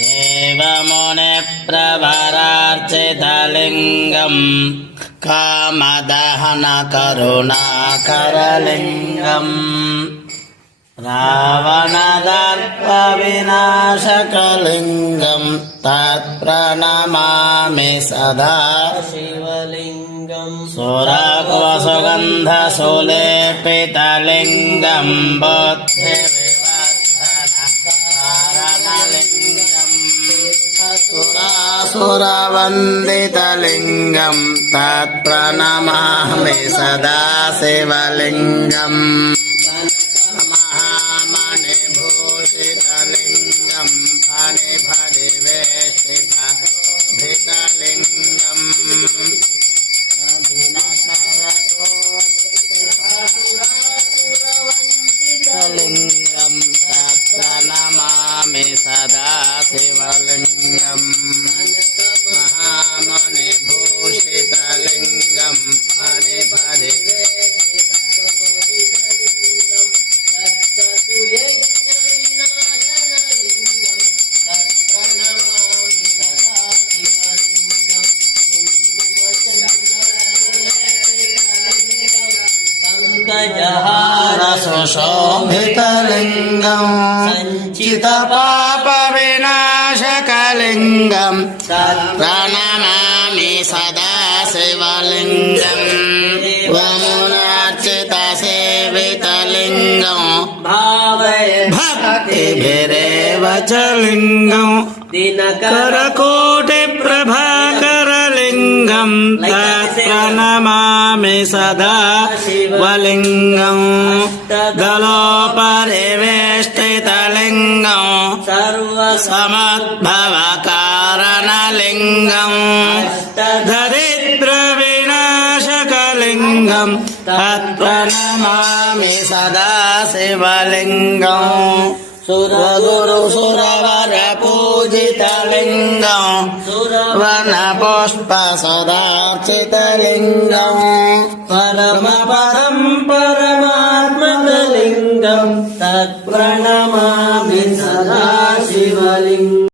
देवमुनिप्रवरार्चितलिङ्गम् कामदहनकरुणाकरलिङ्गम् रावणदर्पविनाशकलिङ्गम् तत्प्रणमामि सदा शिवलिङ्गम् सुरकुसुगन्धसुलेपितलिङ्गम् बुद्धिविवर्धनकारणलिङ्गम् सुरासुरवन्दितलिङ्गम् तत्प्रणमामि सदा शिवलिङ्गम् महामणिभूषितलिङ्गम् फणिभरिवेष्टितलिङ्गम् लिङ्गम् तत्प्रणमामि सदा शिवलिङ्गम् महामणिभूषितलिङ्गम् सुशोभितलिङ्गम् सञ्चितपापविनाशकलिङ्गम् तत्प्रणमामि सदा शिवलिङ्गम् त्वमुनार्चितसेवितलिङ्गम् भक्तिभिरेव च लिङ्गम् दिनकरकोटिप्रभाकरलिङ्गम् तत्प्रणमामि सदा शिवलिङ्गम् दलोपरिवेष्टितलिङ्गम् सर्वसमद्भवकारणलिङ्गम् दरिद्रविनाशकलिङ्गम् तत्प्रणमामि सदा शिवलिङ्गम् सुरगुरुसुरवरपूजितलिङ्गम् वनपुष्पसुधार्चितलिङ्गम् परमपदम् परमात्मकलिङ्गम्